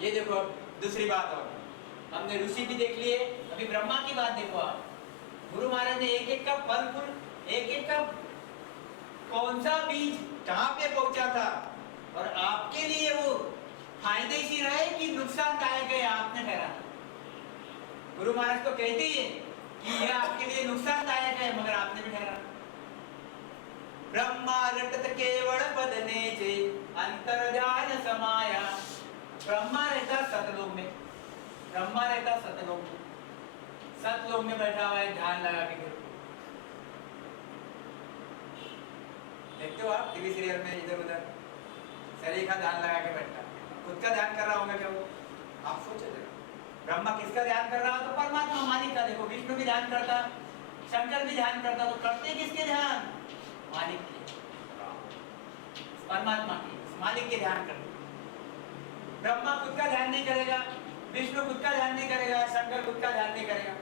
ये देखो अब दूसरी बात और हमने ऋषि भी देख लिए, अभी ब्रह्मा की बात देखो आप। गुरु महाराज ने एक एक का फल फूल, एक एक का कौन सा बीज कहाँ पे पहुंचा था, और आपके लिए वो फायदेशीर है कि नुकसानदायक है आपने ठहरा। गुरु महाराज तो कहते ही है कि यह आपके लिए नुकसानदायक है, मगर आपने भी ठहरा। ब्रह्मा रटत केवल बदने जे अंतर ध्यान समाया। ब्रह्मा रहता सतलोक में, ब्रह्मा रहता सतलोक में, सतलोक में बैठा हुआ है ध्यान लगा के। देखते हो आप टीवी सीरियल में इधर उधर शरीर का ध्यान लगा के बैठा, खुद का ध्यान कर रहा होगा क्या वो? आप सोचो जरा, ब्रह्मा किसका ध्यान कर रहा? तो परमात्मा मालिक का। देखो विष्णु भी ध्यान करता, शंकर भी ध्यान करता, तो करते किसके ध्यान? मालिक के, परमात्मा के, मालिक के ध्यान करते। ब्रह्मा खुद का ध्यान नहीं करेगा, विष्णु खुद का ध्यान नहीं करेगा, शंकर खुद का ध्यान नहीं करेगा।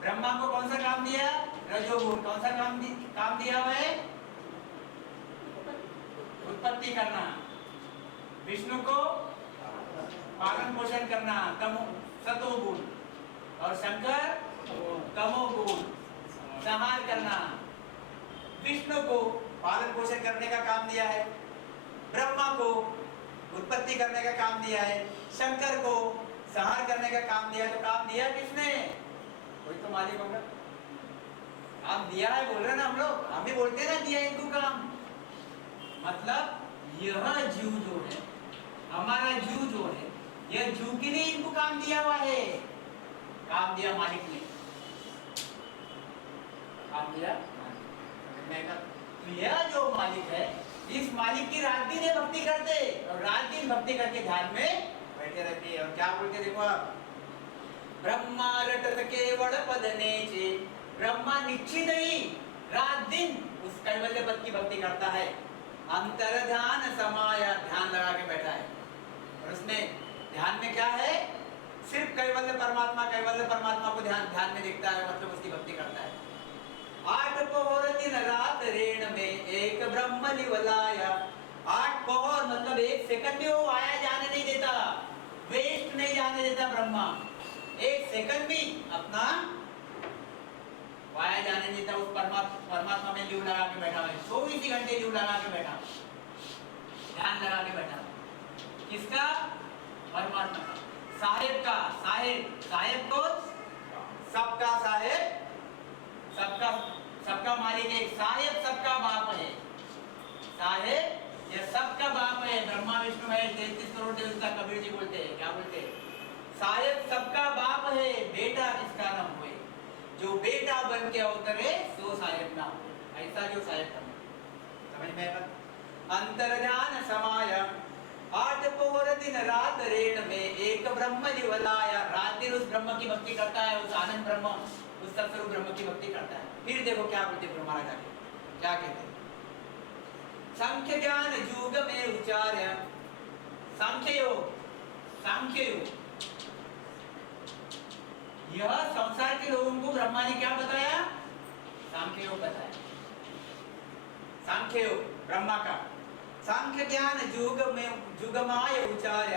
ब्रह्मा को कौन सा काम दिया? रजोगुण। कौन सा काम दिया हुआ है? उत्पत्ति करना। विष्णु को पालन पोषण करना, सतोगुण। और शंकर तमोगुण, संहार करना। विष्णु को पालन पोषण करने का काम दिया है, ब्रह्मा को उत्पत्ति करने का काम दिया है, शंकर को संहार करने का काम दिया है। तो काम दिया किसने? कोई तो मालिक होगा। काम दिया है बोल रहे ना हम लोग, हम भी बोलते ना दिया इनको काम। मतलब यह जीव जो है, हमारा जीव जो है, यह जीव के लिए इनको काम दिया हुआ है। काम दिया मालिक ने, काम दिया मालिक। तो यह जो मालिक है, इस मालिक की रात दिन ये भक्ति करते, और रात दिन भक्ति करके ध्यान में बैठे रहते। और क्या बोलते देखो आप, ब्रह्मा रटत केवल पद नेचे। ब्रह्मा निश्चित ही रात दिन उस कैवल्य पद की भक्ति करता है। अंतर ध्यान समाया, ध्यान लगा के बैठा है, और उसमें ध्यान में क्या है? सिर्फ कैवल्य परमात्मा को ध्यान में देखता है, मतलब उसकी भक्ति करता है। 8 पहर दिन रात रेण में एक ब्रह्म निवलाया। 8 पहर मतलब 1 सेकंड भी वो आया जाने नहीं देता, वेस्ट नहीं जाने देता ब्रह्मा। 1 सेकंड भी अपना वाया जाने नहीं देता। उस परमात्मा में लीव लगा के बैठा है, 24 घंटे लीव लगा के बैठा, ध्यान लगा के बैठा। किसका? परमात्मा का, साहेब का। साहेब को सबका साहेब, सबका मालिक है। साहेब सबका बाप है, साहेब ये सबका बाप है। ब्रह्मा विष्णु महेश 33 करोड़ देवता, कबीर जी बोलते हैं, क्या बोलते हैं? साहेब सबका बाप है, बेटा किसका ना हुए। जो बेटा बन के अवतरे सो साहेब ना हो, ऐसा जो साहेब करना। समझ में आया? अंतर ध्यान समाया 8 पहर दिन रात रेण में एक ब्रह्म निवलाया। रात दिन उस ब्रह्म की भक्ति करता है, उस आनंद ब्रह्म, उस सत्स्वरूप ब्रह्म की भक्ति करता है। फिर देखो क्या बोलते गुरु महाराज आगे, क्या कहते? सांख्य ज्ञान युग में उचार्य। सांख्य योग यह संसार के लोगों को ब्रह्मा ने क्या बताया? सांख्य योग बताया। सांख्य योग ब्रह्मा का। सांख्य ज्ञान जुगमाय उचार्य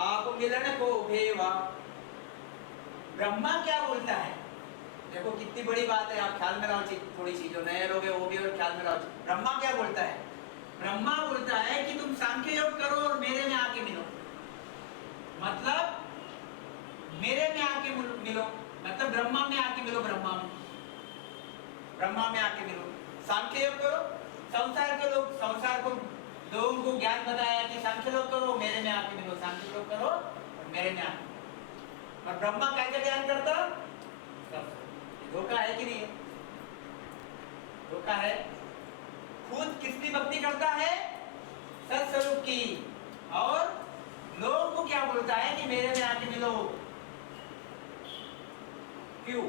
आप मिलन को भेवा। ब्रह्मा क्या बोलता है? देखो कितनी बड़ी बात है, आप ख्याल में लाओ थोड़ी सी, जो नए लोग हैं वो भी और ख्याल में लाओ। ब्रह्मा क्या बोलता है? ब्रह्मा बोलता है कि तुम सांख्य योग करो और मेरे में आके मिलो। मतलब मेरे में आके मिलो, मतलब ब्रह्मा में आके मिलो। ब्रह्मा में आके मिलो, सांख्य योग करो। संसार को लोगों को ज्ञान बताया कि सांख्य योग करो, मेरे में आके मिलो। सांख्य योग करो और मेरे में आके। और ब्रह्मा क्या ज्ञान करता? धोखा है कि नहीं है? धोखा है। खुद किसकी भक्ति करता है? सत्स्वरूप की। और लोगों को क्या बोलता है कि मेरे में आके मिलो। क्यों?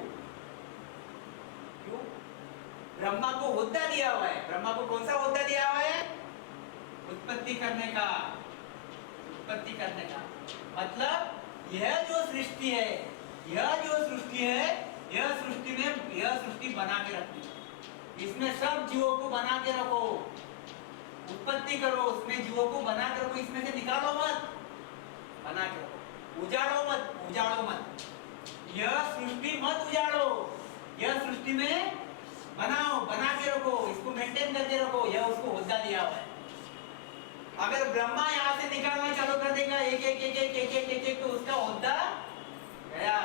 ब्रह्मा को होद्दा दिया हुआ है। ब्रह्मा को कौन सा होद्दा दिया हुआ है? उत्पत्ति करने का। मतलब यह जो सृष्टि है, यह सृष्टि बना के रखनी। इसमें सब जीवों को बना के रखो, उत्पत्ति करो, उसमें जीवों को बना के रखो, इसमें से निकालो मत, बना के रखो। उजाड़ो मत, उजाड़ो मत, यह सृष्टि मत उजाड़ो, यह सृष्टि में बनाओ, बना के रखो, इसको मेंटेन करके रखो, यह उसको होद्दा दिया हुआ है। अगर ब्रह्मा यहाँ से निकालना चालू कर देगा एक एक एक एक एक एक एक एक तो उसका होद्दा गया।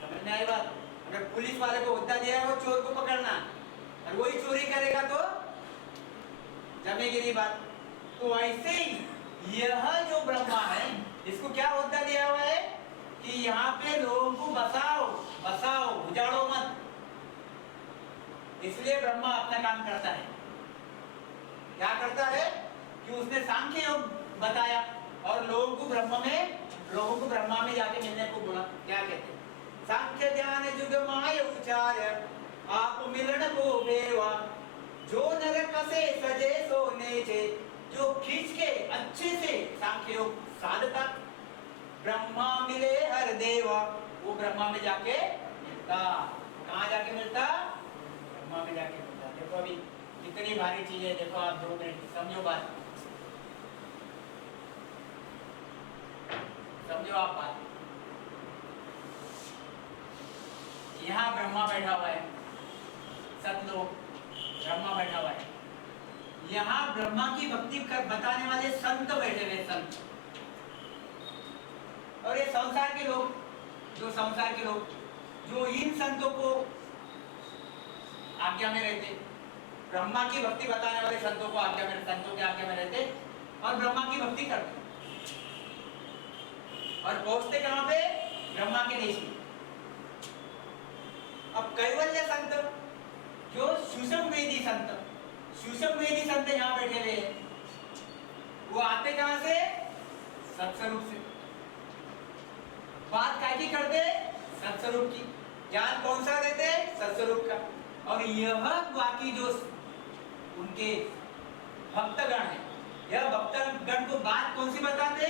समझ में आई बात? अगर पुलिस वाले को होद्दा दिया है वो चोर को पकड़ना, और वही चोरी करेगा तो जमेगी नहीं बात। तो ऐसे ही यह जो ब्रह्मा है इसको क्या होद्दा दिया हुआ है कि यहाँ पे लोगों को बसाओ, बसाओ, उजाड़ो मत। इसलिए ब्रह्मा अपना काम करता है। क्या करता है कि उसने सांख्य योग बताया और लोगों को ब्रह्मा में जाके मिलने को बोला। क्या कहते हैं? सांख्य ध्यान जुग माय उचार आप मिलन को बेवा, जो नरक से सजे सोने से, जो खींच के अच्छे से सांख्य योग साधता, ब्रह्मा मिले हर देवा, वो ब्रह्मा में जाके मिलता। कहाँ जाके मिलता? ब्रह्मा में जाके मिलता। देखो अभी कितनी भारी चीज है, देखो आप 2 मिनट समझो बात, समझो आप बात। यहाँ ब्रह्मा बैठा हुआ है, सतलोक ब्रह्मा बैठा हुआ है, यहाँ ब्रह्मा की भक्ति कर बताने वाले संत बैठे हुए, संत। और ये संसार के लोग, जो इन संतों को आज्ञा में रहते, ब्रह्मा की भक्ति बताने वाले संतों के आज्ञा में रहते और ब्रह्मा की भक्ति करते और पहुंचते कहां पे? ब्रह्मा के देश में। अब कैवल्य संत, जो सुषम वेदी संत यहाँ बैठे हुए हैं, वो आते कहां से? सत्स्वरूप से। बात काय की करते? सत्स्वरूप की। ज्ञान कौन सा देते? सत्स्वरूप का। और यह बाकी जो उनके भक्तगण है, यह भक्तगण को बात कौन सी बताते?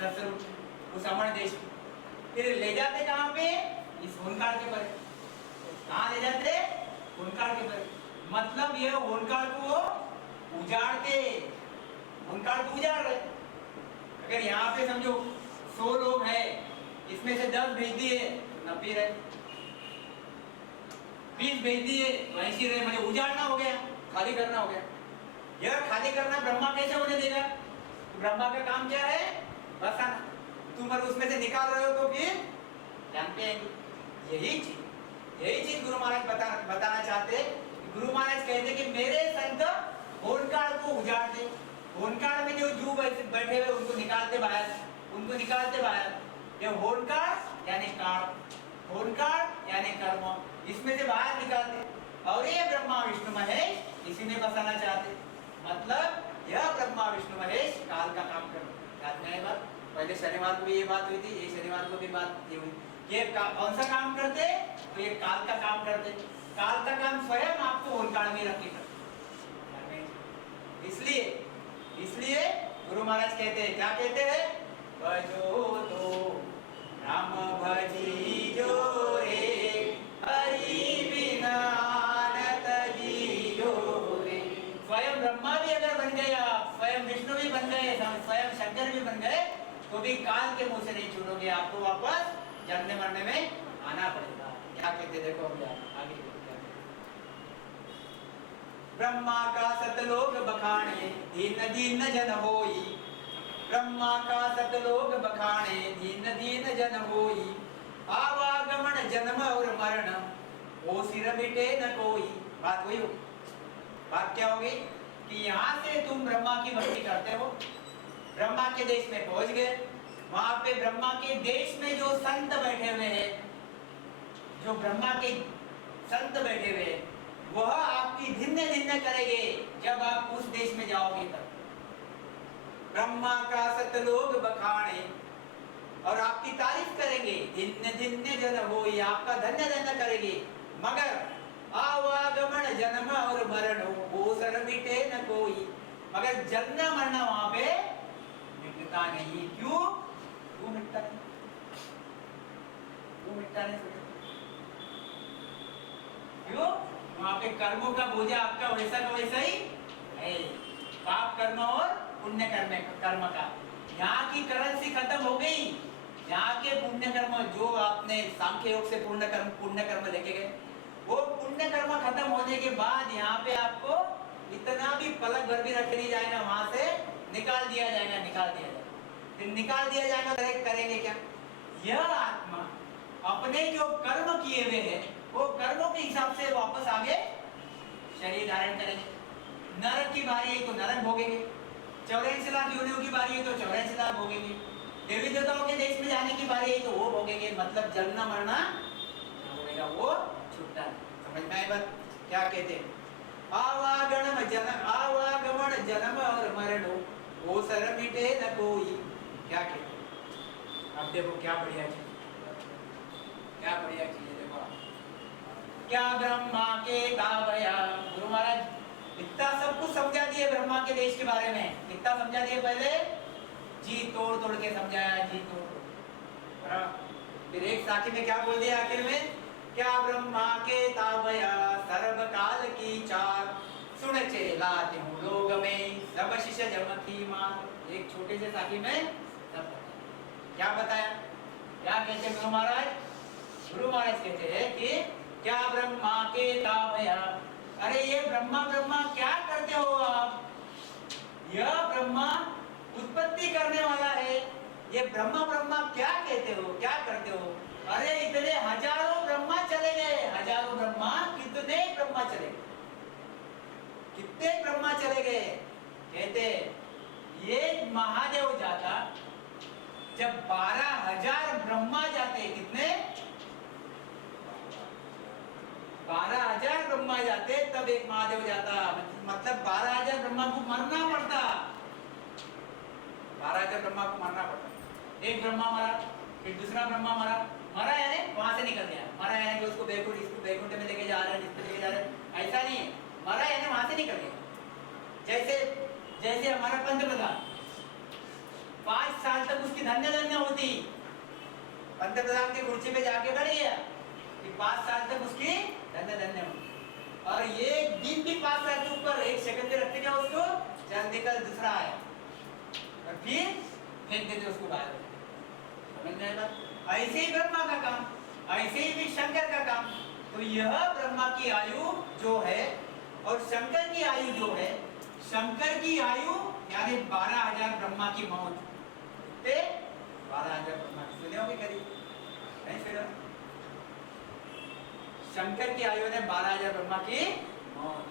सत्स्वरूप उस अमर देश में। फिर ले जाते कहां पे? इस होनकाल के परे। कहां ले जाते? होनकाल के परे। मतलब यह होनकाल को उजाड़ते, होनकाल को उजाड़ रहे। अगर यहाँ पे समझो 100 लोग हैं, इसमें से 10 भेज दिए, 90 रहे, 20 भेज दिए, 80 रहे, मतलब उजाड़ना हो गया, खाली करना हो गया। यह खाली करना ब्रह्मा कैसे होने देगा? ब्रह्मा का काम क्या है? बसाना। तुम अगर उसमें से निकाल रहे हो तो फिर जानते हैं। यही चीज गुरु महाराज बताना चाहते। गुरु महाराज कहते कि मेरे संत होनकाल को उजाड़ दे, होनकाल में जो जीव बैठे हुए उनको निकालते बाहर। ये होनकाल यानी काल, होनकाल यानी कर्म, इसमें से बाहर निकालते। और ये ब्रह्मा विष्णु महेश इसी में बसाना चाहते। मतलब यह ब्रह्मा विष्णु महेश काल का काम करते। याद नहीं बात? पहले शनिवार को भी ये बात हुई थी, ये शनिवार को भी बात ये हुई। ये कौन सा काम करते? तो ये काल का काम करते। काल का काम स्वयं आपको होनकाल में रख के करते। इसलिए गुरु महाराज कहते हैं, क्या कहते हैं? भजो तो राम भजी जो रे, हरि बिना आनत जीजो रे। स्वयं ब्रह्मा भी अगर बन गया, स्वयं विष्णु भी बन गए, स्वयं शंकर भी बन गए, तो भी काल के मुंह से नहीं छूटोगे, आपको वापस जन्मने मरने में आना पड़ेगा। क्या कहते? देखो आगे ब्रह्मा का सतलोक बखाने दीन दीन जन होई, ब्रह्मा का सतलोक बखाने दीन दीन जन होई, आवागमन जन्म और मरण वो सिर मिटे न कोई। बात वही हो, बात क्या होगी कि यहाँ से तुम ब्रह्मा की भक्ति करते हो, ब्रह्मा के देश में पहुंच गए, वहां पे ब्रह्मा के देश में जो संत बैठे हुए हैं, जो ब्रह्मा के संत बैठे हुए हैं, वह आपकी धिन्य धिन्य करेंगे जब आप उस देश में जाओगे तब। ब्रह्मा का सतलोक बखाने, और आपकी तारीफ करेंगे। धिन्य धिन्य जन होई, आपका धन्य धन्य करेंगे। मगर आवागमन जन्म और मरण वो सर मिटे न कोई, मगर जन्म मरना वहां पे मिटता नहीं। क्यों मिटता नहीं? क्यों? वहां पे कर्मों का बोझा आपका वैसा का वैसा ही है, पाप कर्म और पुण्य कर्म का। यहाँ की करेंसी खत्म हो गई। यहाँ के पुण्य कर्म जो आपने सांख्य योग से पुण्य कर्म लेके गए, वो पुण्य कर्म खत्म होने के बाद यहाँ पे आपको इतना भी पलक भर भी रखे नहीं जाएगा, वहां से निकाल दिया जाएगा। फिर निकाल दिया जाएगा तो करेंगे क्या? यह आत्मा अपने जो कर्म किए हुए हैं वो कर्मों के हिसाब से वापस आगे शरीर धारण करेंगे। नरक की बारी है तो नरक भोगेंगे, 84 लाख योनियों की बारी है तो 84 लाख भोगेंगे, देवी देवताओं के देश में जाने की बारी है तो वो भोगेंगे। मतलब जलना मरना होगा, वो छूटता है। समझ में आई बात? क्या कहते हैं? आवागमन जन्म और मरण वो सर मिटे न कोई। क्या कहते हैं? अब देखो क्या बढ़िया चीज है। देखो क्या ब्रह्मा के कावया। गुरु महाराज इतना सब कुछ समझा दिए ब्रह्मा के देश के बारे में। कितना समझा दिए? पहले जी तोड़ के समझाया, जी तोड़। फिर एक साखी में क्या बोल दिया आखिर में? क्या ब्रह्मा के तावया सर्व काल की चार, सुन चेला त्यों लोग में सब शिष्य जमती मार। एक छोटे से साखी में सब क्या बताया? क्या कहते हैं गुरु महाराज? गुरु महाराज कहते हैं कि क्या ब्रह्मा के तावया, अरे ये ब्रह्मा क्या करते हो आप? यह ब्रह्मा उत्पत्ति करने वाला है। ये ब्रह्मा क्या कहते हो, क्या करते हो? अरे इतने हजारों ब्रह्मा चले गए, हजारों ब्रह्मा, कितने ब्रह्मा चले गए, कितने ब्रह्मा चले गए। कहते ये महादेव जाता जब 12,000 ब्रह्मा जाते, कितने? 12,000 ब्रह्मा जाते तब एक महादेव जाता। मतलब 12,000 ब्रह्मा को मरना पड़ता, 12,000 ब्रह्मा को मरना पड़ता। एक ब्रह्मा मरा, फिर दूसरा ब्रह्मा मरा यानी वहां से निकल गया। मरा यानी कि उसको बैकुंठ में लेके जा रहे हैं, जिसको लेके जा रहे हैं, ऐसा नहीं है। मरा यानी वहां से निकल गया। जैसे हमारा पंतप्रधान 5 साल तक उसकी धन्य होती, पंतप्रधान की कुर्सी पे जाके बैठ गया कि 5 साल तक उसकी धन्य होती। और एक दिन भी 5 साल के ऊपर 1 सेकंड रखते क्या उसको, चल निकल दूसरा आया और फिर फेंक देते उसको बाहर। समझ में आया? ऐसे ही ब्रह्मा का काम, ऐसे ही भी शंकर का काम। तो यह ब्रह्मा की आयु जो है और शंकर की आयु जो है, शंकर की आयु यानी 12,000 ब्रह्मा की मौत, 12,000 ब्रह्मा सुने होंगे करीब, नहीं सुने? शंकर की आयु ने 12,000 ब्रह्मा की मौत,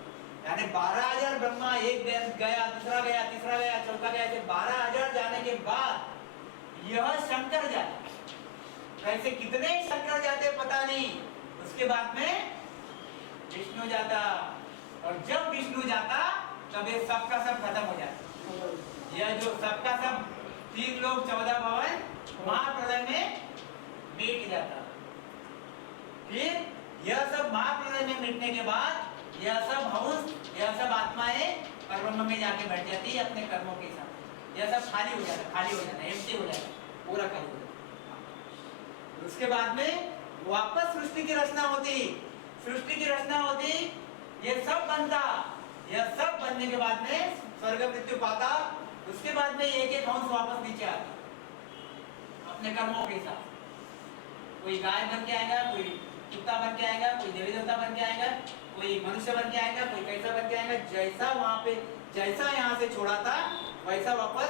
यानी 12,000 ब्रह्मा, एक गया, दूसरा गया, तीसरा गया, चौथा गया, 12,000 जाने के बाद यह शंकर जाता। वैसे कितने शंकर जाते पता नहीं। उसके बाद में विष्णु जाता, और जब विष्णु जाता तब ये सबका सब खत्म हो जाता। यह जो सबका सब 3 लोग 14 भवन महाप्रलय में मिट जाता। फिर यह सब महाप्रलय में मिटने के बाद यह सब हंस, यह सब आत्माएं परब्रह्म में जाके बैठ जाती है अपने कर्मों के साथ। यह सब खाली हो जाता, एम्प्टी हो जाता, पूरा खाली हो जाता। उसके बाद में वापस सृष्टि की रचना होती, ये सब बनता। यह सब बनने के बाद में स्वर्ग मृत्यु पाता। उसके बाद में एक अंश वापस नीचे आता अपने कर्मों के साथ। कोई गाय बन के आएगा, कोई कुत्ता बन के आएगा, कोई देवी देवता बन के आएगा, कोई मनुष्य बन के आएगा, कोई कैसा बन के आएगा। जैसा वहां पे, जैसा यहाँ से छोड़ा था वैसा वापस।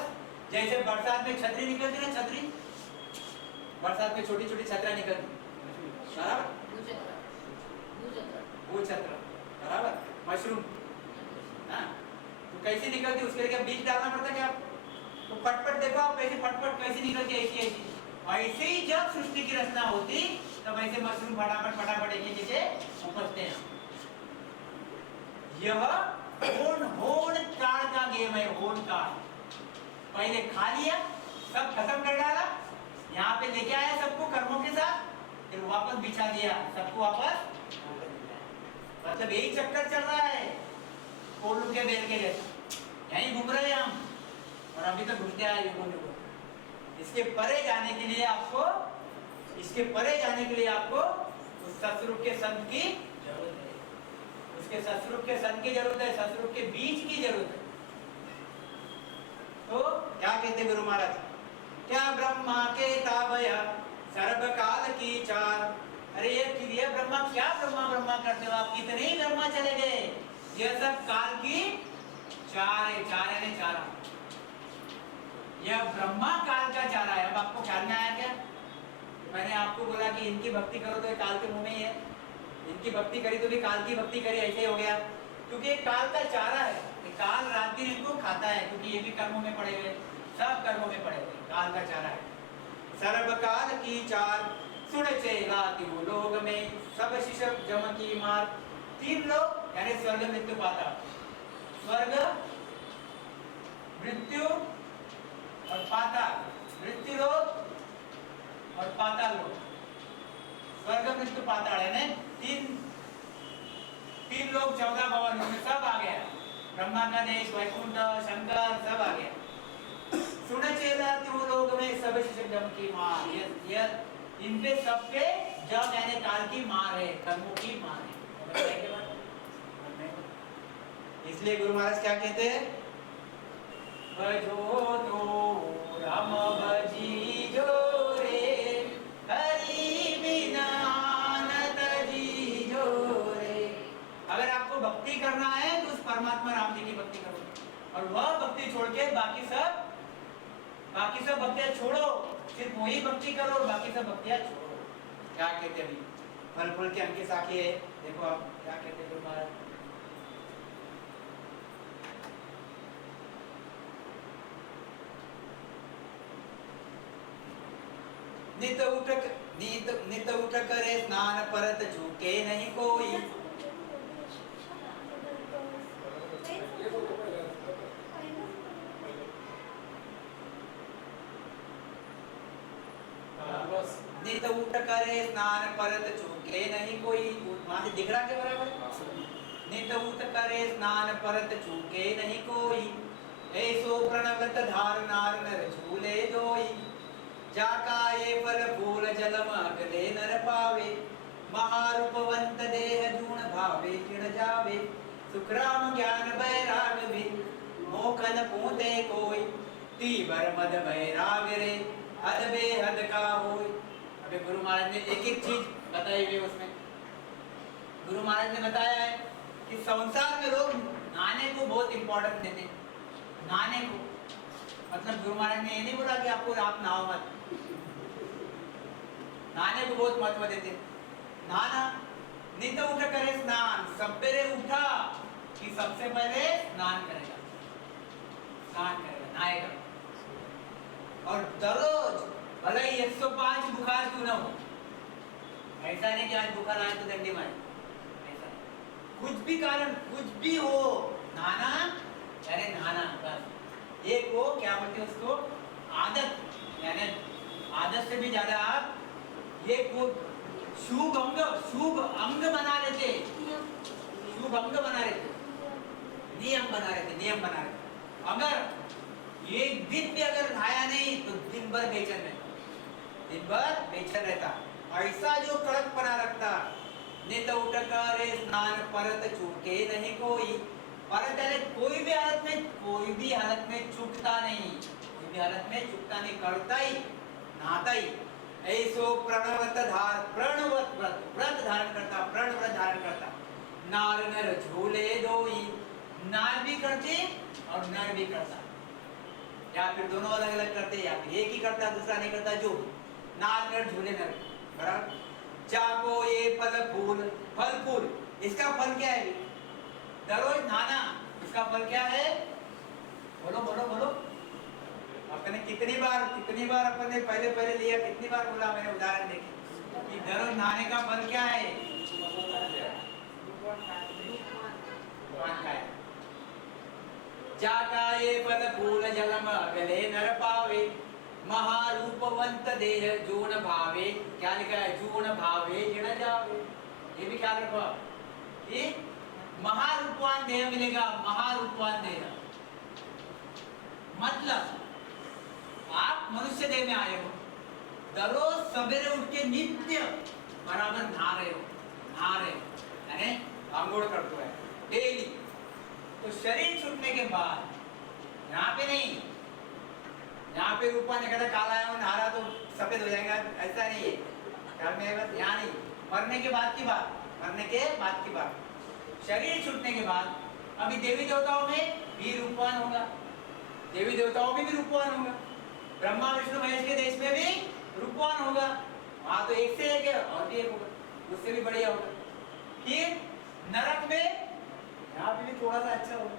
जैसे बरसात में छतरी निकलती ना, छतरी बरसात में छोटी छतरियां निकलती, बराबर, भूछत्र, बराबर, मशरूम, हाँ, तो कैसी निकलती, उसके लिए क्या बीज डालना पड़ता क्या? तो पटपट देखो आप कैसे पटपट कैसी निकलती, ऐसी। ऐसे ही जब सृष्टि की रचना होती तब ऐसे मशरूम फटाफट एक से उपजते हैं। यह होन काल का गेम है, होन काल। पहले खा लिया, सब खत्म कर डाला, यहाँ पे लेके आया सबको कर्मों के साथ, फिर वापस बिछा दिया सबको वापस। मतलब यही चक्कर चल रहा है कोल्लू के बेल के जैसा, यही घूम रहे हैं हम, और अभी तक घुसते आए युगों। इसके परे जाने के लिए आपको उस सतरूप के संत की जरूरत है, उसके सतरूप के संत की जरूरत है, सतरूप के बीज की जरूरत है। तो क्या कहते गुरु महाराज? क्या ब्रह्मा के ताबया सर्व काल की चार। अरे ये ब्रह्मा क्या ब्रह्मा ब्रह्मा करते हो आप, कितने ही ब्रह्मा चले गए, ये सब काल की चार है, चार है चारा। यह ब्रह्मा काल का चारा है। अब आपको ख्याल में आया क्या? मैंने आपको बोला कि इनकी भक्ति करो तो ये काल के मुंह में ही है, इनकी भक्ति करी तो भी काल की भक्ति करी, ऐसे ही हो गया। क्योंकि ये काल का चारा है, ये काल रात दिन इनको खाता है, क्योंकि ये भी कर्मों में पड़े हुए, सब कर्मों में पड़े हुए, काल का चारा है। सर्व काल की चार सुन चेला तीनों लोग में सब शिशब जम की मार। तीन लोग यानी स्वर्ग मृत्यु पाताल, स्वर्ग मृत्यु और पाताल, मृत्यु लोक और पाताल लोक। स्वर्ग मृत्यु पाताल है ना, तीन लोग 14 भवन में सब आ गया, ब्रह्मा का देश, वैकुंठ, शंकर सब आ गया। सुन चेला तीनों लोग में सब शिशब जम की मार। ये इन पे सब पे जब यानी काल की मार है, कर्मों की मार है। इसलिए गुरु महाराज क्या कहते हैं, भजो तो राम भजी जो रे, हरि बिना आनंद जी जो रे। अगर आपको भक्ति करना है तो उस परमात्मा राम जी की भक्ति करो, और वह भक्ति छोड़ के बाकी सब भक्तियां छोड़ो, सिर्फ वही भक्ति करो और बाकी सब भक्तियां छोड़ो। क्या कहते अभी फल फूल के अंकी साखी है, देखो आप क्या कहते गुरु महाराज। नित उठ करे स्नान परत झुके नहीं कोई। नित उठ करे स्नान परत चूके नहीं कोई। वहां से दिख रहा के बराबर, नित उठ करे स्नान परत चूके नहीं कोई। ऐसो प्रणवत धार नार नर झूले जोई। जाका ये फल फूल जलम अगले नर पावे। महारूपवंत देह जूण भावे किण जावे। सुखराम ज्ञान बैराग बिन मोखन पूते कोई। तीवर मद बैराग रे हद बेहद का होई। अबे गुरु महाराज ने एक एक चीज बताई हुई उसमें। गुरु महाराज ने बताया है कि संसार में लोग नहाने को बहुत इंपॉर्टेंट देते हैं, नहाने को। मतलब गुरु महाराज ने ये नहीं बोला कि आपको आप नहाओ मत, नहाने को बहुत महत्व देते। नहाना, नित उठ करे स्नान, सवेरे उठा कि सबसे पहले स्नान करेगा, नहाएगा। और दररोज भले ही 105 बुखार क्यों ना हो, ऐसा नहीं कि आज बुखार आए तो डंडी मारे, ऐसा कुछ भी कारण कुछ भी हो, नहाना यानी नहाना बस। एक वो क्या बोलते हैं उसको, आदत, यानी आदत से भी ज्यादा आप ये को शुभ अंग बना लेते, शुभ अंग बना लेते, नियम बना लेते। अगर एक दिन भी अगर नहाया नहीं तो दिन भर बेचैन रहता, ऐसा जो कड़कपना रखता। नित उठ करे स्नान परत चूके नहीं कोई। परत कोई भी हालत में चूकता नहीं, करता ही, नहाता ही। ऐसो प्रणवत व्रत धारण करता। नार नर झूले दोई, नार भी करते और नर भी करता, या फिर दोनों अलग अलग करते, या फिर एक ही करता दूसरा नहीं करता, जो नार नर झूले नर बराबर। चाको ये फल फूल, इसका फल क्या है? दररोज नहाना, इसका फल क्या है? बोलो। आपने कितनी बार अपन ने पहले लिया, कितनी बार बोला मैंने, उदाहरण देखे कि दररोज नहाने का फल क्या है? जाका ये फल फूल जलम अगले नर पावे। महारूपवंत देह जूण भावे, क्या लिखा है? जूण भावे जिण जावे। ये भी ख्याल रखो कि महारूपवान देह मिलेगा, महारूपवान देह मतलब आप मनुष्य देह में आए हो, दररोज सवेरे उठ के नित्य बराबर नहा रहे हो, यानी अंघोल करते हैं डेली। तो शरीर छूटने के बाद यहाँ पे नहीं, यहाँ पे रूपवान कहता काला है और नहारा तो सफेद हो जाएगा, ऐसा नहीं है। ख्याल में बस यहाँ नहीं, मरने के बाद की बात, मरने के बाद की बात, शरीर छूटने के बाद अभी देवी देवताओं में भी रूपवान होगा, देवी देवताओं में भी रूपवान होगा, ब्रह्मा विष्णु महेश के देश में भी रूपवान होगा। वहां तो एक से एक है और भी एक होगा, उससे भी बढ़िया होगा। फिर नरक में यहाँ पे भी थोड़ा सा अच्छा होगा,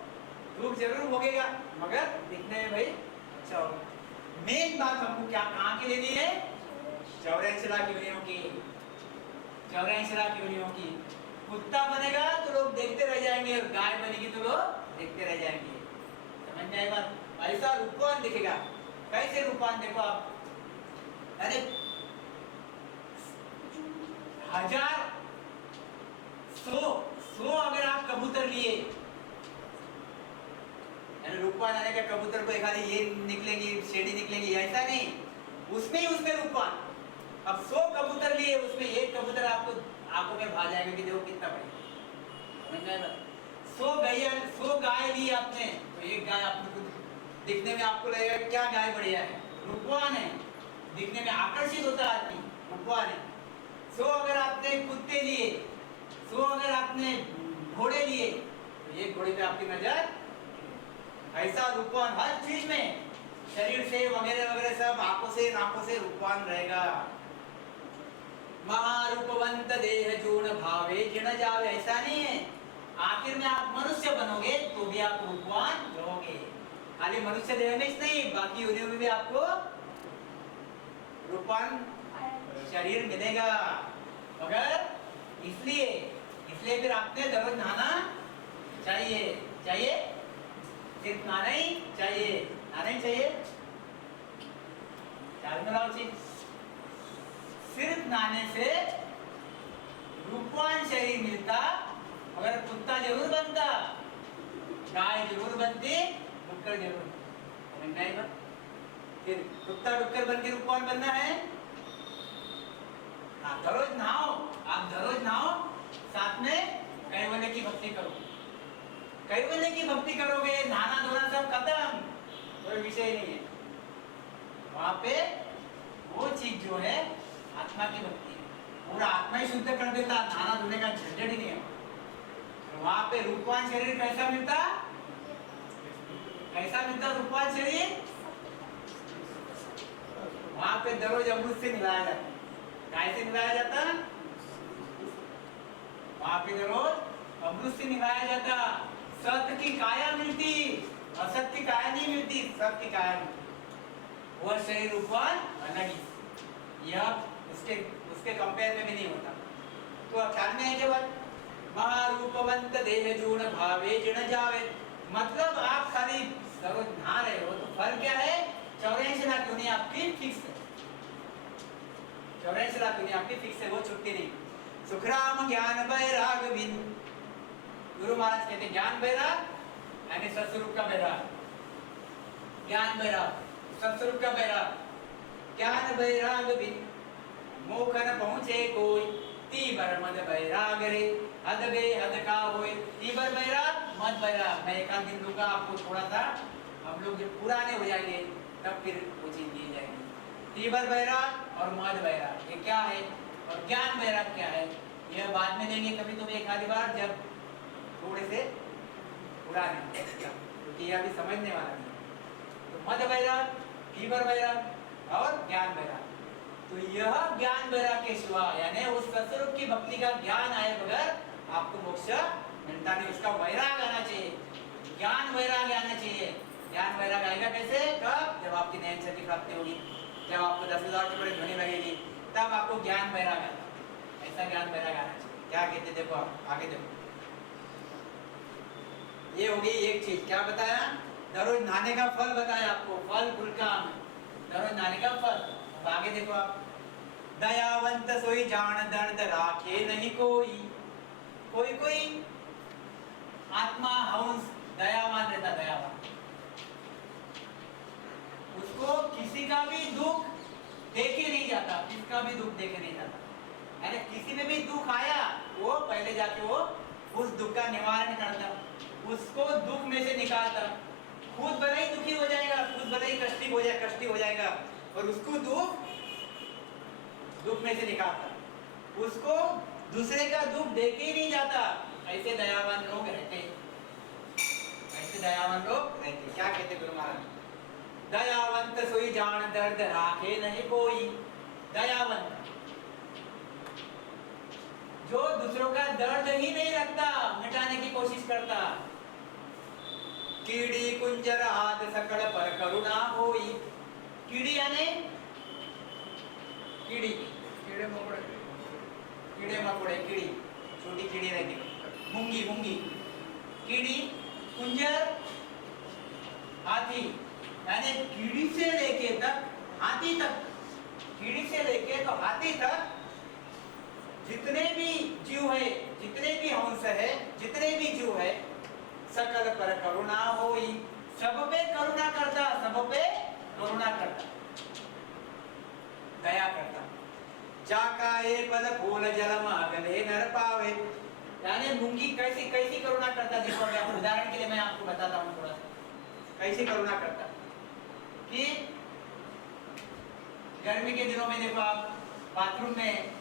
दुख जरूर भोगेगा मगर दिखने में भाई अच्छा होगा। मेन बात हमको क्या कहाँ की लेनी है? 84 लाख योनियों की, 84 लाख योनियों की। कुत्ता बनेगा तो लोग देखते रह जाएंगे और गाय बनेगी तो लोग देखते रह जाएंगे। समझ में आएगा? ऐसा रूपवान दिखेगा। कैसे रूपवान? देखो आप, अरे 1000 100 अगर आप कबूतर लिए, रूपवान आने का कबूतर को एखादी ये निकलेंगी शेडी निकलेंगी, ऐसा नहीं, उसमें ही उसमें रूपवान। अब 100 कबूतर लिए, उसमें एक कबूतर आपको आंखों में भा जाएगा कि देखो कितना बढ़िया। 100 गाय ली आपने तो एक गाय आपको दिखने में आपको लगेगा क्या गाय बढ़िया है, रूपवान है, दिखने में आकर्षित होता है आदमी, रूपवान है। 100 अगर आपने कुत्ते लिए, 100 अगर आपने घोड़े लिए तो एक घोड़े पे आपकी नजर, ऐसा रूपवान हर चीज में, शरीर से वगैरह वगैरह सब, आंखों से नाकों से रूपवान रहेगा। महारूपवंत देह जूण भावे जिण जावे, ऐसा नहीं है आखिर में आप मनुष्य बनोगे तो भी आप रूपवान रहोगे। खाली मनुष्य देह में नहीं, बाकी योनियों में भी आपको रूपवान शरीर मिलेगा। मगर इसलिए फिर आपने दररोज नहाना चाहिए, सिर्फ नहाना ही चाहिए। ख्याल में लाओ चीज, सिर्फ नहाने से रूपवान शरीर मिलता, मगर कुत्ता जरूर बनता, गाय जरूर बनती, डुक्कर जरूर। फिर कुत्ता डुक्कर बन के रूपवान बनना है? आप दररोज नहाओ, साथ में कैवल्य की भक्ति करो। कैवल्य की भक्ति करोगे, नहाना धोना सब खत्म, कोई विषय नहीं है। वहां पे वो चीज जो है आत्मा की भक्ति है, पूरा आत्मा ही शुद्ध कर देता, नहाना धोने का झंझट ही नहीं है। वहां पे रूपवान शरीर कैसा मिलता रूपवान शरीर? वहां पे दररोज अमृत से मिलाया जाता, गाय से मिलाया जाता, वहां पे दररोज अमृत से मिलाया जाता। सत्य की काया मिलती, असत्य की काया नहीं मिलती, सत्य की काया मिलती। वह शरीर रूपवान अलग ही, यह उसके कंपेयर में भी नहीं होता। तो ख्याल में है क्या बात? महारूपवंत देह जूण भावे जिण जावे, मतलब आप खाली दररोज नहा रहे हो तो फल क्या है? 84 लाख योनि आपकी फिक्स है, 84 लाख योनि आपकी फिक्स है, वो छुट्टी नहीं। सुखराम ज्ञान बैराग बिन, गुरु महाराज कहते ज्ञान बैराग यानी सत्स्वरूप का बैराग, ज्ञान बैराग सत्स्वरूप का बैराग। ज्ञान बैराग बिन मोख न पहुंचे कोई, तीबर मद बैराग रे हद बे हद का होए। तीबर बैराग मद बैराग, मैं एक आध दिन दूंगा आपको थोड़ा सा, हम लोग जब पुराने हो जाएंगे तब फिर वो चीज दी जाएगी। तीबर बैराग और मद बैराग ये क्या है, और ज्ञान बैराग क्या है, यह बाद में देंगे कभी तुम्हें एक आधी बार, जब थोड़े से पुराने, क्योंकि यह अभी समझने वाला नहीं। तो मद बैराग, तीबर बैराग और ज्ञान बैराग। तो यह ज्ञान बैराग के सिवा, यानी उस सत्स्वरूप की भक्ति का ज्ञान आए बगैर आपको मोक्ष मिलता नहीं, उसका वैराग आना चाहिए, ज्ञान वैराग आना चाहिए। ज्ञान वैराग आएगा कैसे? कब? जब आपकी नयन शक्ति प्राप्ति होगी, जब आपको 10,000 की बड़ी ध्वनि लगेगी, तब आपको ज्ञान वैराग आएगा। ऐसा ज्ञान वैराग आना चाहिए। क्या कहते देखो आप आगे देखो, ये हो गई एक चीज। क्या बताया? दररोज नहाने का फल बताया आपको, फल फूल का दररोज नहाने का फल। आगे देखो आप, दयावंत सोई जान दर्द राखे नहीं कोई, कोई आत्मा हंस दयावान रहता, दयावान, उसको किसी का भी दुख देखे नहीं जाता, किसका भी दुख देखे नहीं जाता। यानी किसी में भी दुख आया वो पहले जाके वो उस दुख का निवारण करता, उसको दुख में से निकालता, खुद भले ही दुखी हो जाएगा, खुद भले ही कष्टी हो जाएगा, और उसको दुख में से निकालता, उसको दूसरे का दुख देख ही नहीं जाता। ऐसे दयावान लोग रहते, ऐसे दयावान लोग रहते। क्या कहते गुरु महाराज? दयावंत सोई जान दर्द राखे नहीं कोई। दयावंत जो दूसरों का दर्द ही नहीं रखता, मिटाने की कोशिश करता। कीड़ी कुंजर हाथ सकल पर करुणा होई। कीड़ी यानी कीड़े मकोड़े, कीड़ी छोटी कीड़ी रहती, मूंगी। कीड़ी, कुंजर, हाथी, यानी कीड़ी से लेके तक हाथी तक, कीड़ी से लेके तो हाथी तक जितने भी जीव है, जितने भी हंस है, जितने भी जीव है, सकल पर करुणा होई। सब पे करुणा करता, सब पे करुणा करता, दया करता। जाका ये पल फूल जलम अगले नर पावे। यानी मूंगी कैसी करुणा करता, देखो मैं उदाहरण के लिए मैं आपको बताता हूँ थोड़ा सा, कैसी करुणा करता कि गर्मी के दिनों में देखो आप बाथरूम में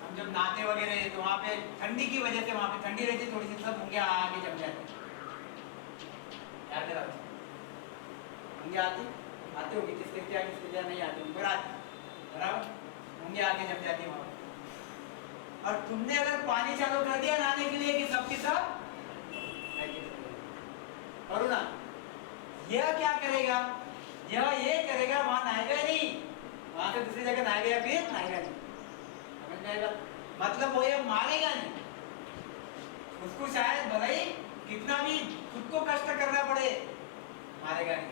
हम जब नहाते वगैरह तो वहाँ पे ठंडी की वजह से, वहाँ पे ठंडी रहती थोड़ी सी, सब मूंगे आगे जम जाते। याद रखो, मूंगे आती होगी, किसके क्या नहीं आती, ऊपर आती, बराबर, मूंगे आगे जम जाती वहाँ पे। और तुमने अगर पानी चालू कर दिया नहाने के लिए कि सबके सब करुणा, यह क्या करेगा? यह ये करेगा, वहां नहाएगा नहीं, वहां से दूसरी जगह नहाएगा या फिर नहाएगा नहीं, समझ में आएगा? मतलब वो ये मारेगा नहीं, उसको शायद भले ही कितना भी खुद को कष्ट करना पड़े, मारेगा नहीं।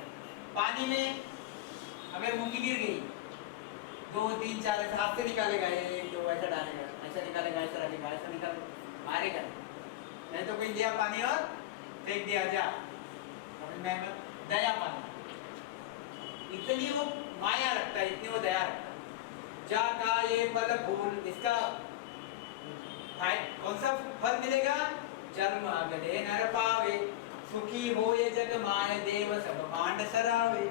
पानी में अगर मूंगी गिर गई, 2 3 4 ऐसे हाथ से निकालेगा, 1 2 ऐसा डालेगा, ऐसा निकालेगा, ऐसा डालेगा, ऐसा निकाल, मारेगा नहीं। तो कोई दिया पानी और फेंक दिया, जा दया पानी, इतनी वो माया रखता है, इतनी वो दया रखता है। जाका ये फल फूल, इसका कौन सा फल मिलेगा? जन्म अगले नर पावे, सुखी हो ये जग माय, देव सब मांड सरावे।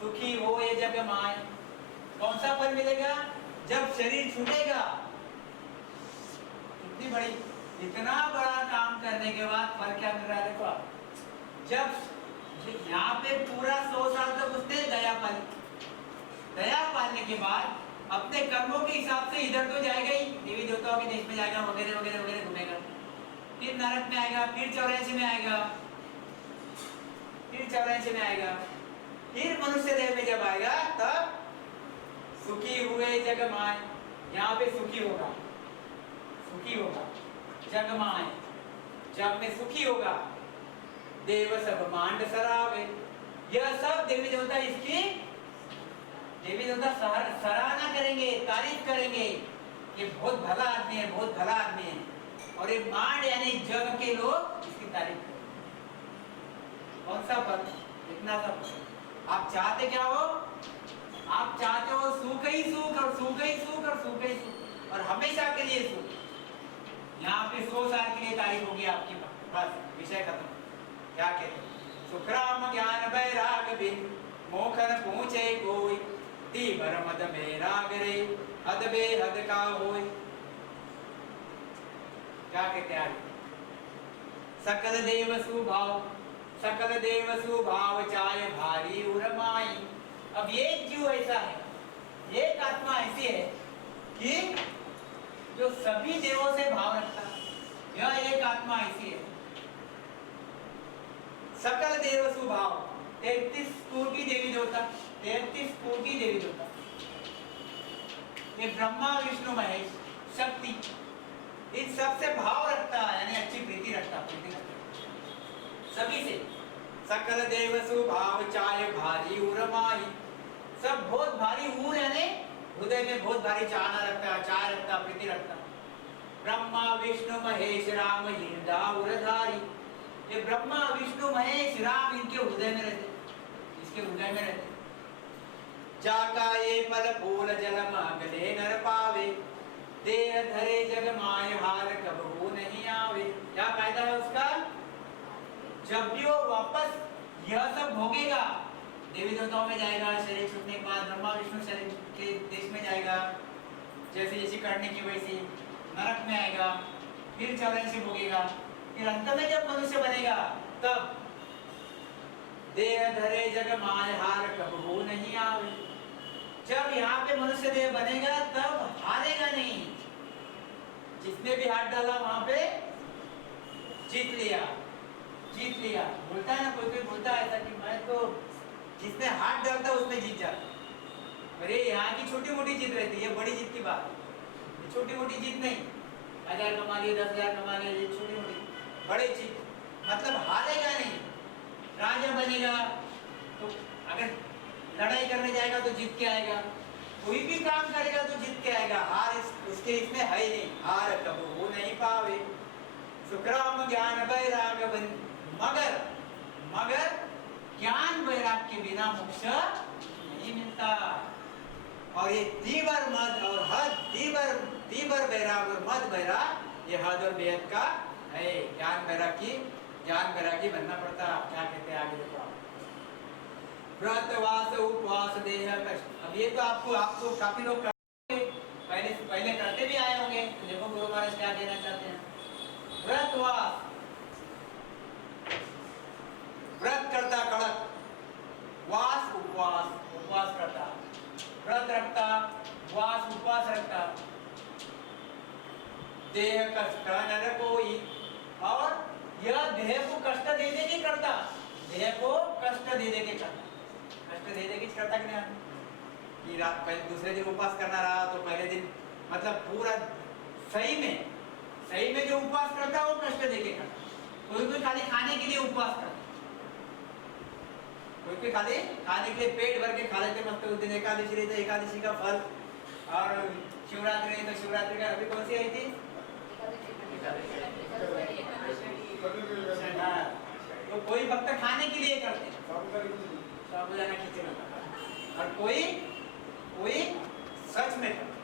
सुखी हो ये जग माय, कौन सा फल मिलेगा? जब शरीर छूटेगा, इतनी बड़ी, इतना बड़ा काम करने के बाद फल क्या मिल रहा है देखो आप। जब यहाँ पे पूरा 100 साल तक उसने दया पालने के बाद अपने कर्मों के हिसाब से इधर तो जाएगा ही, देवी देवताओं के देश में जाएगा, वगैरह वगैरह वगैरह घूमेगा, फिर नरक में आएगा, फिर 84 में आएगा, फिर 84 में आएगा, फिर मनुष्य देह में जब आएगा तब सुखी हुए जग माय, यहाँ पे सुखी होगा, जग माय, जग में सुखी होगा। देव सब मांड सरावे, यह सब देवी देवता इसकी, देवी देवता सराहना करेंगे, तारीफ करेंगे, ये बहुत भला आदमी है, बहुत भला आदमी है। और ये मांड यानी जग के लोग इसकी तारीफ करेंगे। कौन सा पद? इतना सा पद। आप चाहते क्या हो? आप चाहते हो सुख ही सुख और सुख ही सुख और सुख ही सुख और हमेशा के लिए सुख। यहाँ पे 100 साल के लिए तारीफ होगी आपकी, बस विषय खत्म। क्या कहते? सुखराम ज्ञान बैराग बिन मोखन पूछे कोई, तीवर मद बैराग रे हद बेहद का होय। क्या कहते हैं? सकल देव सुभाव, सकल देव सुभाव चाय भारी उर्माई। अब एक जीव ऐसा है, एक आत्मा ऐसी है कि जो सभी देवों से भाव रखता है। यह एक आत्मा ऐसी है, सकल देव सुभाव, 33 कोटि देवी देवता, 33 कोटि देवी देवता, ये ब्रह्मा विष्णु महेश शक्ति, इन सब से भाव रखता है, यानी अच्छी प्रीति रखता सभी से। सकल देव सुभाव चाय भारी उर्माई, सब बहुत भारी ऊर यानी हृदय में बहुत भारी चाहना रखता, चाह रखता, प्रीति रखता। ब्रह्मा विष्णु महेश राम हिरदा उरधारी, ये ब्रह्मा विष्णु महेश राम इनके हृदय में रहते, इसके हृदय में रहते। जाका ये पल फूल जलम अगले नर पावे, देह धरे जग माय हार कबहू नहीं आवे। क्या फायदा है उसका? जब भी वो वापस यह सब भोगेगा, देवी देवताओं में जाएगा, शरीर छूटने के बाद ब्रह्मा विष्णु शरीर के देश में जाएगा, जैसे जैसे करने की वैसे नरक में आएगा, फिर 84 भोगेगा, फिर अंत में जब मनुष्य बनेगा तब देह धरे जग माय हार कबहू नहीं आवे। जब यहाँ पे मनुष्य देह बनेगा तब हारेगा नहीं। जिसने भी हाथ डाला वहां पे जीत लिया, जीत लिया। बोलता है ना, कोई कोई बोलता है ऐसा कि मैं तो, जिसने हाथ डालता उसने जीत जाता। अरे यहाँ की छोटी मोटी जीत रहती है, बड़ी जीत की बात, छोटी मोटी जीत नहीं। 1000 कमा लिए, 10,000 कमा लिए, ये छोटी मोटी, बड़ी जीत मतलब हारेगा नहीं। राजा बनेगा तो अगर लड़ाई करने जाएगा तो जीत के आएगा, कोई भी काम करेगा तो जीत के आएगा। हार उसके इसमें है ही नहीं, हार कब वो नहीं पावे। सुखराम ज्ञान वैराग मगर मगर ज्ञान वैराग के बिना मोक्ष नहीं मिलता। और ये तीवर मद और हद, तीवर वैराग और मद वैराग, ये हद और बेहद का है। ज्ञान वैरागी बनना पड़ता। क्या कहते हैं आगे देखो, व्रत वास उपवास देह कष्ट। अब ये तो आपको काफी लोग करते, पहले करते भी आए होंगे। देखो गुरु महाराज क्या कहना चाहते हैं। व्रत वास, व्रत करता कड़क, वास उपवास करता, व्रत रखता, वास उपवास रखता, देह कष्ट नर कोई, और यह देह को कष्ट दे दे के करता, देह को कष्ट दे दे के करता, कष्ट दे दे के करता कि नहीं कि रात पहले दूसरे दिन उपवास करना रहा तो पहले दिन मतलब पूरा सही में जो उपवास करता है वो कष्ट दे के करता। कोई खाली खाने के लिए उपवास करता, कोई खाली खाने के लिए पेट भर के खा लेते मस्त। उस दिन एकादशी रही तो एकादशी का फल, और शिवरात्रि रही तो शिवरात्रि का, अभी कौन सी आई थी, तो कोई भक्त खाने के लिए करते, साबुदाना खिचड़ी, और कोई सच में करते,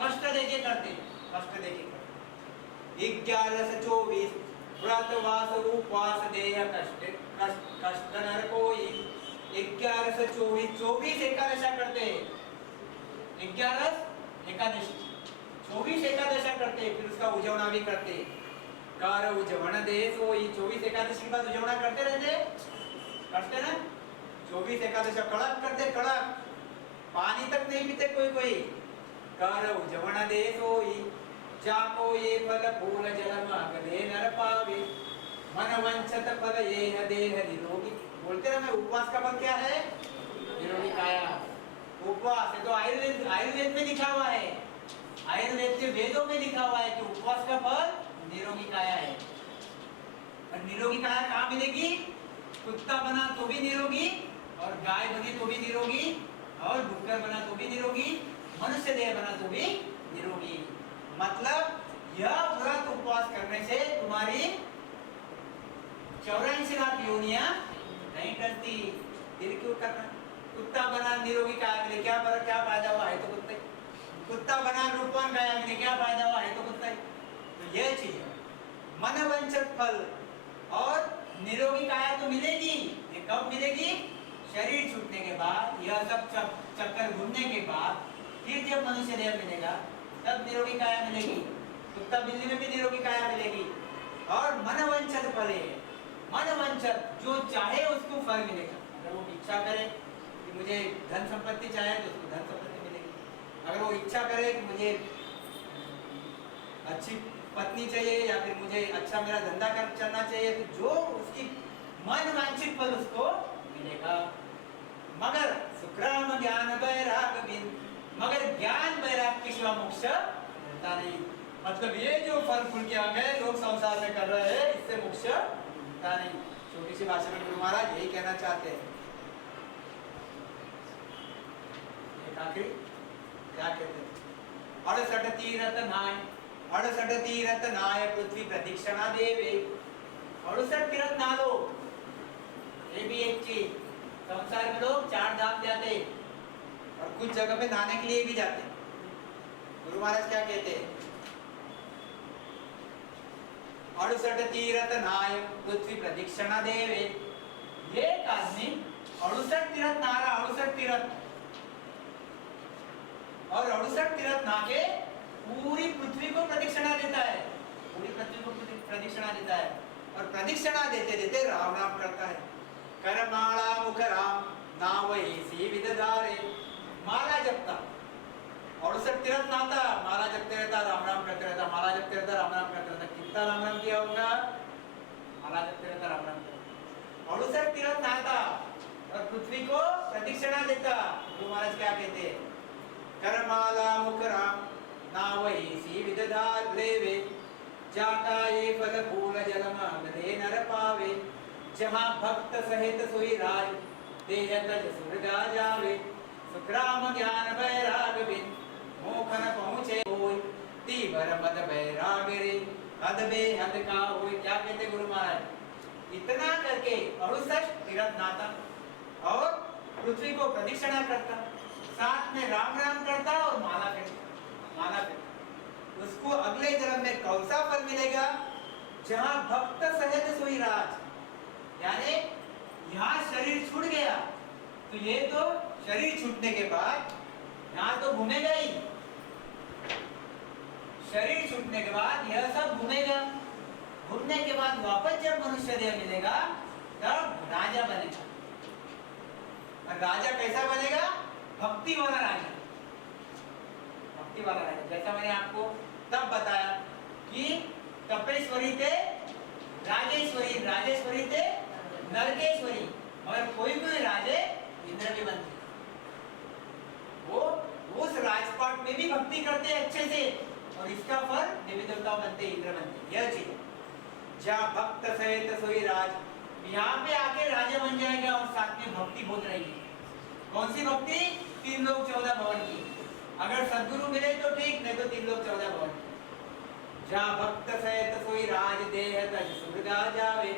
कष्ट देके करते, कष्ट देके करते। 11 से 24 व्रत वास उपवास देह कष्ट नर कोई। 11 से 24 एकादशा करते, 11 एकादशी, 24 एकादशा करते, फिर उसका उजवना भी करते। कार उजवण दे सोई, 24 एकादशी के बाद उजवना करते करते ना। 24 एकादशी कड़क करते, कड़क, पानी तक नहीं पीते कोई। कार उजवण दे सोई, जाको ये फल फूल जल मागदे नर पावे, मन वंचत फल ये देह निरोगी। बोलते ना मैं, उपवास का फल क्या है, निरोगी काया। उपवास है तो आयुर्वेद में लिखा हुआ है, आयुर्वेद के वेदों में लिखा हुआ है कि उपवास का फल निरोगी काया है। और निरोगी काया कहाँ मिलेगी, कुत्ता बना तो भी निरोगी, और गाय बनी तो भी निरोगी, और डुक्कर बना तो भी निरोगी, मनुष्य देह बना तो भी निरोगी। मतलब यह व्रत उपवास करने से तुम्हारी 84 लाख योनियां नहीं करती। फिर क्यों करना, कुत्ता बना निरोगी काया के लिए क्या फायदा हुआ है, तो कुत्ता बना रूपवान काया के लिए क्या फायदा हुआ है, तो कुत्ता। तो यह चीज है मनवंचक फल, और निरोगी काया तो मिलेगी, ये कब मिलेगी, शरीर छूटने के बाद, यह सब चक्कर घूमने के बाद, फिर जब मनुष्य देह मिलेगा तब निरोगी काया मिलेगी। कुत्ता बिल्ली में भी निरोगी काया मिलेगी। और मनवंचक फल है, मनवंचक जो चाहे उसको फल मिलेगा। अगर वो इच्छा करे कि मुझे धन संपत्ति चाहे तो उसको धन संपत्ति मिलेगी। अगर वो इच्छा करे कि मुझे अच्छी पत्नी चाहिए, या फिर मुझे अच्छा मेरा धंधा चलना चाहिए, तो जो उसकी मन वांछित फल उसको मिलेगा। मगर सुखराम ज्ञान वैराग बिन, मगर ज्ञान वैराग के सिवा मोक्ष मिलता नहीं। मतलब ये जो फल फूल के हमें लोग संसार में कर रहे हैं, इससे मोक्ष मिलता नहीं। छोटी सी भाषा में गुरु महाराज यही कहना चाहते हैं। आखिरी क्या कहते हैं, 68 तीरथ नाय पृथ्वी प्रदक्षिणा देवे। 68 तीरथ नालो, ये भी एक चीज, संसार में लोग 4 धाम जाते, और कुछ जगह पे नहाने के लिए भी जाते। गुरु महाराज क्या कहते हैं, 68 तीरथ नाय पृथ्वी प्रदक्षिणा देवे, ये एक आदमी 68 तीर्थ नहा रहा, 68 तीर्थ, और 68 तीर्थ नहा के पूरी पृथ्वी को प्रदक्षिणा देता है, पूरी पृथ्वी को प्रदक्षिणा देता है, और प्रदक्षिणा देते देते राम नाम करता है। करमाला मुख राम नावई सी विदधारे, माला जपता, 68 तीर्थ नहाता, माला जपते रहता, राम नाम करते रहता, माला जपते रहता, राम नाम करते रहता। कितना राम नाम किया होगा? माला जपते रहता, राम नाम करता, 68 तीर्थ नहाता और पृथ्वी को प्रदक्षिणा देता। गुरु महाराज क्या कहते हैं? करमाला मुख राम नावई सी विदधार लेवे, जाका ये फल फूल जलम गधे नर पावे, जहाँ भक्त सहित सोई राज देह तज स्वर्गा जावे, सुखराम ज्ञान बैराग बिन मोखन पहुँचे होय, तीवर मद बैराग रे हद बे हद का होय। क्या कहते गुरु महाराज? इतना करके 68 तीर्थ नहाता और पृथ्वी को प्रदक्षिणा करता, साथ में राम राम करता और माला करता, माला करता। उसको अगले जन्म में कौन सा फल मिलेगा? जहाँ भक्त सहित सोई राज, यानी यहाँ शरीर छूट गया तो ये तो शरीर छूटने के बाद यहाँ तो घूमेगा ही, शरीर छूटने के बाद यह सब घूमेगा, घूमने के बाद वापस जब मनुष्य देह मिलेगा तब राजा बनेगा। और राजा कैसा बनेगा? भक्ति वाला राजा, भक्ति वाला राजा। जैसा मैंने आपको तब बताया कि तपेश्वरी थे राजेश्वरी, राजेश्वरी थे नरकेश्वरी, मगर कोई कोई राजे इंद्र भी बनते, वो उस राजपाट में भी भक्ति करते अच्छे से, और इसका फल देवी देवता बनते, इंद्र बनते। यह चीज जहाँ भक्त सहित सोई राज, यहाँ पे आके राजा बन जाएगा और साथ में भक्ति बहुत रहेगी। कौन सी भक्ति? 3 लोक 14 भवन की। अगर सद्गुरु मिले तो ठीक, नहीं तो 3 लोक 14 भवन की। जहाँ भक्त सहित सोई राज देह तज स्वर्गा जावे,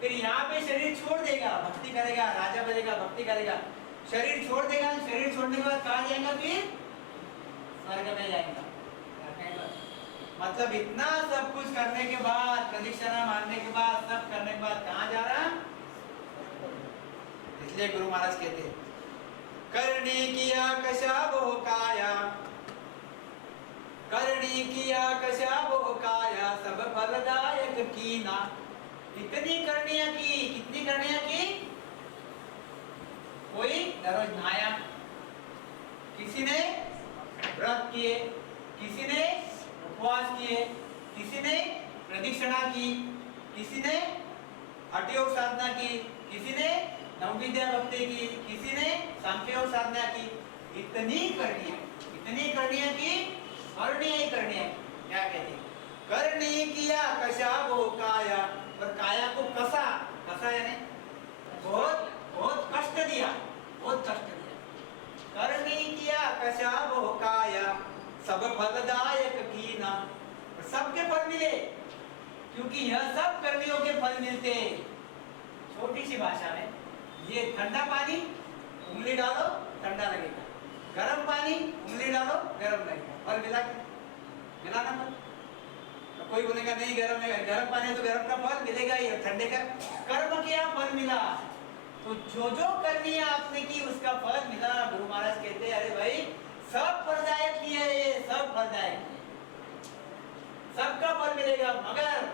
फिर यहाँ पे शरीर छोड़ देगा, भक्ति करेगा, राजा बनेगा, भक्ति करेगा, शरीर छोड़ देगा, शरीर छोड़ने के बाद कहाँ जाएगा? फिर स्वर्ग में जाएगा। मतलब इतना सब कुछ करने के बाद, प्रदक्षिणा मारने के बाद, सब करने के बाद कहाँ जा रहा? इसलिए गुरु महाराज कहते हैं, करनी किया कशा वो काया, करनी किया कशा वो काया, सब फलदायक कीना। इतनी करनियां की, कितनी करनियां की? कोई दररोज नहाया, किसी ने व्रत किए, किसी ने उपवास किए, किसी ने प्रदक्षिणा की, किसी ने हठयोग साधना की, किसी ने नवविद्या भक्ति की, किसी ने सांख्योग साधना की। इतनी करनियां की, करनियां ही करनियां। क्या कहते हैं? करनी किया कशा वो काया, और काया को कसा, कसा यानी बहुत बहुत कष्ट दिया, बहुत कष्ट दिया। करनी किया कशा वो काया, सब फलदायक कीना, सबके फल मिले, क्योंकि यह सब कर्मियों के फल मिलते। छोटी सी भाषा में, ये ठंडा पानी उंगली डालो ठंडा लगेगा, गर्म पानी उंगली डालो गर्म लगेगा, फल मिला ना फल? तो कोई बोलेगा नहीं गर्म है, गर्म पानी है तो गर्म का फल मिलेगा ही, ठंडे का कर्म किया फल मिला। तो जो जो करनी है आपने की उसका फल मिला। गुरु महाराज कहते हैं, अरे भाई सब फलदायक किया है, ये सब फलदायक है, सबका फल मिलेगा, मगर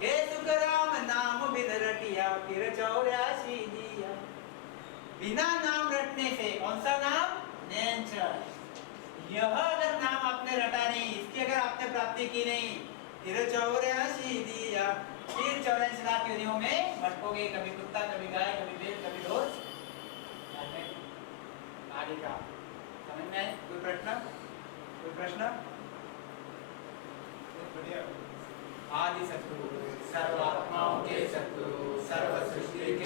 के सुख राम नाम बिन रटिया फिर 84 दिया। बिना नाम रटने से, कौन सा नाम? नैनचर। यह अगर नाम आपने रटा नहीं, इसकी अगर आपने प्राप्ति की नहीं, फिर 84 दिया, फिर 84 लाख योनियों में भटकोगे, कभी कुत्ता, कभी गाय, कभी बैल, कभी ढोल। आगे का समझ में आए? कोई प्रश्न? कोई प्रश्न? आदि सतगुरु सर्वात्माओं के सतगुरु, सर्व सृष्टि के